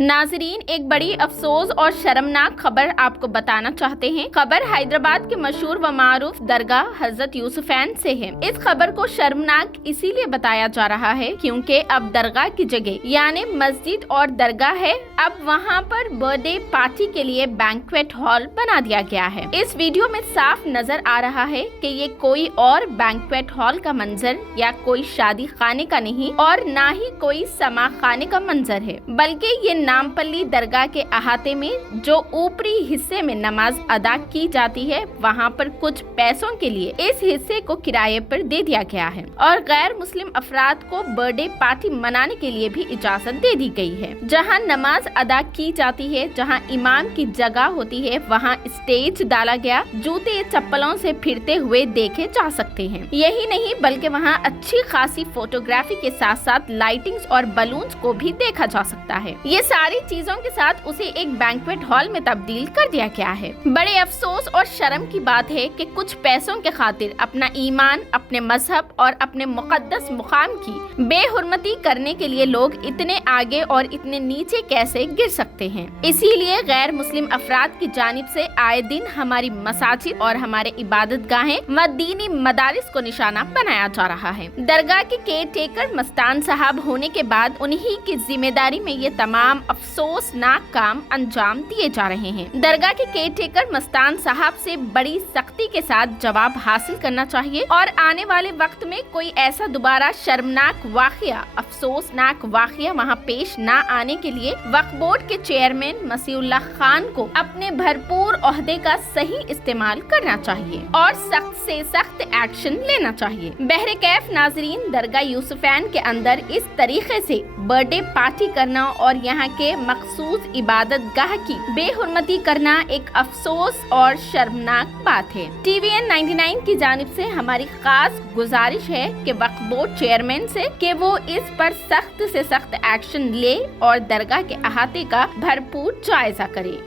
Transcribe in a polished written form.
नाजरीन, एक बड़ी अफसोस और शर्मनाक खबर आपको बताना चाहते हैं। खबर हैदराबाद के मशहूर व मारूफ दरगाह हजरत यूसुफैन से है। इस खबर को शर्मनाक इसीलिए बताया जा रहा है क्योंकि अब दरगाह की जगह यानी मस्जिद और दरगाह है, अब वहां पर बर्थडे पार्टी के लिए बैंक्वेट हॉल बना दिया गया है। इस वीडियो में साफ नजर आ रहा है कि ये कोई और बैंक्वेट हॉल का मंजर या कोई शादी खाने का नहीं और ना ही कोई समा खाने का मंजर है, बल्कि ये नामपल्ली दरगाह के अहाते में जो ऊपरी हिस्से में नमाज अदा की जाती है, वहाँ पर कुछ पैसों के लिए इस हिस्से को किराए पर दे दिया गया है और गैर मुस्लिम अफराद को बर्थडे पार्टी मनाने के लिए भी इजाजत दे दी गई है। जहाँ नमाज अदा की जाती है, जहाँ इमाम की जगह होती है, वहाँ स्टेज डाला गया, जूते चप्पलों से फिरते हुए देखे जा सकते हैं। यही नहीं बल्कि वहाँ अच्छी खासी फोटोग्राफी के साथ साथ लाइटिंग्स और बलून्स को भी देखा जा सकता है। ये सारी चीजों के साथ उसे एक बैंक्वेट हॉल में तब्दील कर दिया गया है। बड़े अफसोस और शर्म की बात है कि कुछ पैसों के खातिर अपना ईमान, अपने मजहब और अपने मुकद्दस मुकाम की बेहुरमती करने के लिए लोग इतने आगे और इतने नीचे कैसे गिर सकते हैं। इसीलिए गैर मुस्लिम अफराद की जानिब से आए दिन हमारी मसाजिद और हमारे इबादत गाहें व दीनी मदारिस को निशाना बनाया जा रहा है। दरगाह के केयर टेकर मस्तान साहब होने के बाद उन्हीं की जिम्मेदारी में ये तमाम अफसोसनाक काम अंजाम दिए जा रहे हैं। दरगाह के केयरटेकर मस्तान साहब से बड़ी सख्ती के साथ जवाब हासिल करना चाहिए और आने वाले वक्त में कोई ऐसा दोबारा शर्मनाक वाकया, अफसोसनाक वाकया वहाँ पेश न आने के लिए वक्फ बोर्ड के चेयरमैन मसीउल्लाह खान को अपने भरपूर ओहदे का सही इस्तेमाल करना चाहिए और सख्त से सख्त एक्शन लेना चाहिए। बहरे कैफ नाजरीन, दरगाह यूसुफैन के अंदर इस तरीके से बर्थडे पार्टी करना और यहाँ के मखसूस इबादत गाह की बेहुरमती करना एक अफसोस और शर्मनाक बात है। TVN 99 की जानिब से हमारी खास गुजारिश है कि वक्फ बोर्ड चेयरमैन से कि वो इस पर सख्त से सख्त एक्शन ले और दरगाह के अहाते का भरपूर जायजा करे।